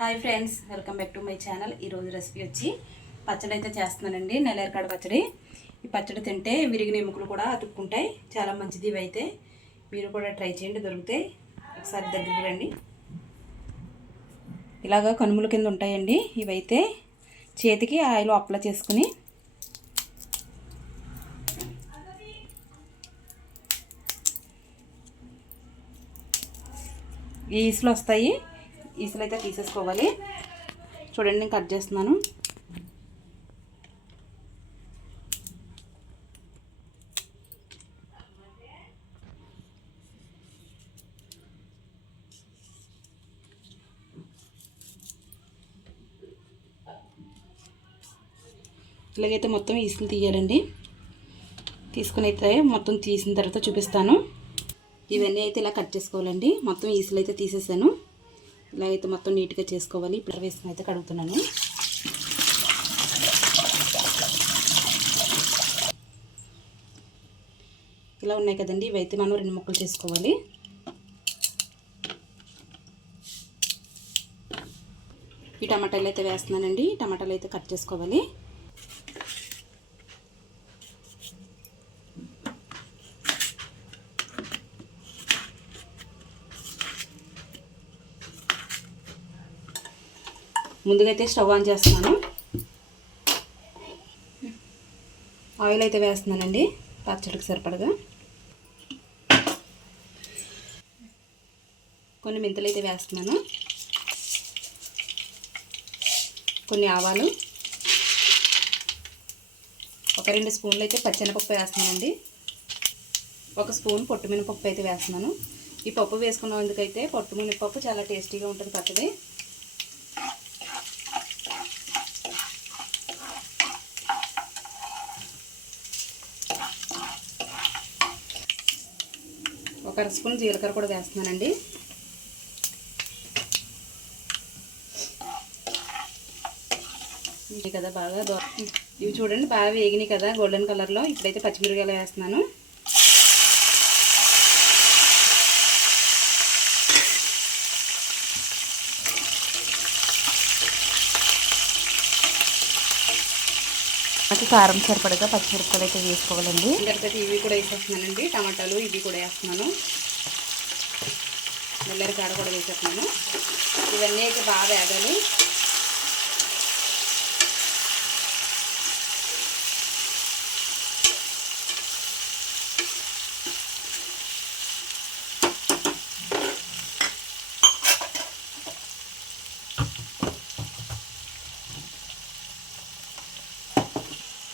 Hi friends, welcome back to my channel. ఈరోజు recipe వచ్చి పచ్చడి అయితే చేస్తున్నానండి. నెల్లేరకాడ పచ్చడి. ఈ పచ్చడి తింటే విరిగిన ఎముకలు కూడా అతుక్కుంటాయి, చాలా మంచిది. ఇవైతే మీరు కూడా ట్రై చేయండి, దొరుకుతాయి. ఒకసారి దగ్గరికి రండి. ఇలాగా కనుముల కింద ఉంటాయండి. ఇవైతే చేతికి ఆయిల్ అప్లై చేసుకుని ఈ ఈసులు వస్తాయి. ఈసులు అయితే తీసేసుకోవాలి. చూడండి, నేను కట్ చేస్తున్నాను. ఇలాగైతే మొత్తం ఈసులు తీయాలండి. తీసుకుని అయితే మొత్తం తీసిన తర్వాత చూపిస్తాను. ఇవన్నీ అయితే ఇలా కట్ చేసుకోవాలండి. మొత్తం ఈసులు అయితే తీసేసాను. ఇలాగైతే మొత్తం నీట్గా చేసుకోవాలి. ఇప్పుడు వేసుకుని అయితే కడుగుతున్నాను. ఇలా ఉన్నాయి కదండి, ఇవైతే మనం 2 ముక్కలు చేసుకోవాలి. ఈ టమాటాలు అయితే వేస్తున్నానండి. టమాటాలు అయితే కట్ చేసుకోవాలి. ముందుగా అయితే స్టవ్ ఆన్ చేస్తున్నాను. ఆయిల్ అయితే వేస్తున్నానండి, పచ్చడికి సరిపడగా. కొన్ని మెంతులు అయితే వేస్తున్నాను, కొన్ని ఆవాలు, ఒక 2 స్పూన్లు అయితే పచ్చెనపప్పు వేస్తున్నానండి. 1 స్పూన్ పొట్టు మినపప్పు అయితే వేస్తున్నాను. ఈ పప్పు వేసుకున్నందుకైతే పొట్టు మినపప్పు చాలా టేస్టీగా ఉంటుంది పచ్చడి. ఒక 1 స్పూన్ జీలకర్ర కూడా వేస్తున్నానండి. ఇది కదా బాగా ఇవి చూడండి, బాగా వేగినాయి కదా గోల్డెన్ కలర్లో. ఇప్పుడైతే పచ్చిమిరపకాయలు వేస్తున్నాను. కారం సరిపడగా పచ్చిమిరపకాయలు అయితే వేసుకోవాలండి. తర్వాత ఇవి కూడా వేసేస్తున్నానండి. టమాటాలు ఇవి కూడా వేస్తున్నాను. నెల్లేరకాడ కూడా వేసేస్తున్నాను. ఇవన్నీ అయితే బాగా వేగాలి.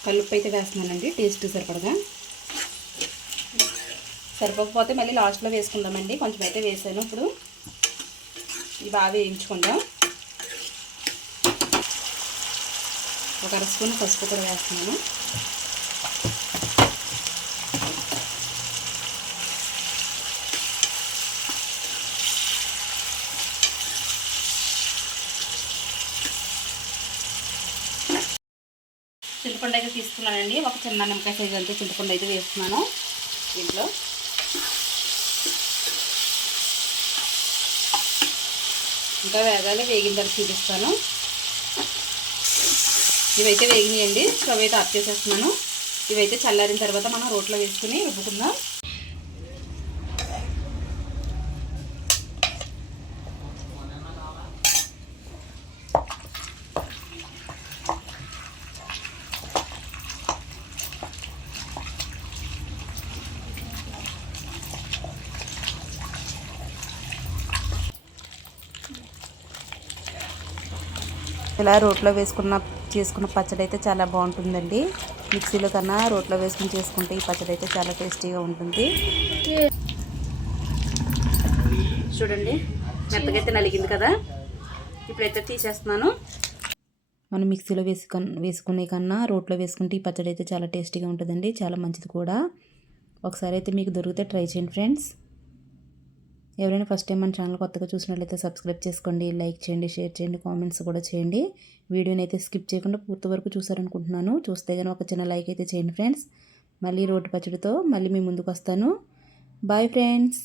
కల్లుప్పు అయితే వేస్తున్నానండి, టేస్ట్ సరిపడగా. సరిపోకపోతే మళ్ళీ లాస్ట్లో వేసుకుందామండి. కొంచెం అయితే వేసాను. ఇప్పుడు ఇవి బాగా వేయించుకుందాం. ఒక 1 స్పూన్ పసుపు కూడా వేస్తున్నాను. చింతపండు అయితే తీసుకున్నానండి. ఒక చిన్న నిమ్మకాయ సైజు అంతే చింతపండు అయితే వేస్తున్నాను దీంట్లో. ఇంకా వేగాలి, వేగిన తర్వాత చూపిస్తాను. ఇవైతే వేగినాయండి. స్టవ్ అయితే ఆఫ్ చేసేస్తున్నాను. ఇవైతే చల్లారిన తర్వాత మనం రోట్లో వేసుకుని రుబ్బుకుందాం. ఇలా రోట్లో చేసుకున్న పచ్చడి అయితే చాలా బాగుంటుందండి. మిక్సీలో కన్నా రోట్లో వేసుకుని చేసుకుంటే ఈ పచ్చడి అయితే చాలా టేస్టీగా ఉంటుంది. చూడండి, మెత్తగా అయితే నలిగింది కదా. ఇప్పుడైతే తీసేస్తున్నాను. మనం మిక్సీలో వేసుకునే కన్నా రోట్లో వేసుకుంటే ఈ పచ్చడి అయితే చాలా టేస్టీగా ఉంటుందండి, చాలా మంచిది కూడా. ఒకసారి అయితే మీకు దొరికితే ట్రై చేయండి ఫ్రెండ్స్. ఎవరైనా ఫస్ట్ టైం మన ఛానల్ కొత్తగా చూసినట్లయితే సబ్స్క్రైబ్ చేసుకోండి, లైక్ చేయండి, షేర్ చేయండి, కామెంట్స్ కూడా చేయండి. వీడియోని అయితే స్కిప్ చేయకుండా పూర్తి వరకు చూసారనుకుంటున్నాను. చూస్తే కానీ ఒక చిన్న లైక్ అయితే చేయండి ఫ్రెండ్స్. మళ్ళీ రోటి పచ్చడితో మళ్ళీ మీ ముందుకు వస్తాను. Bye friends.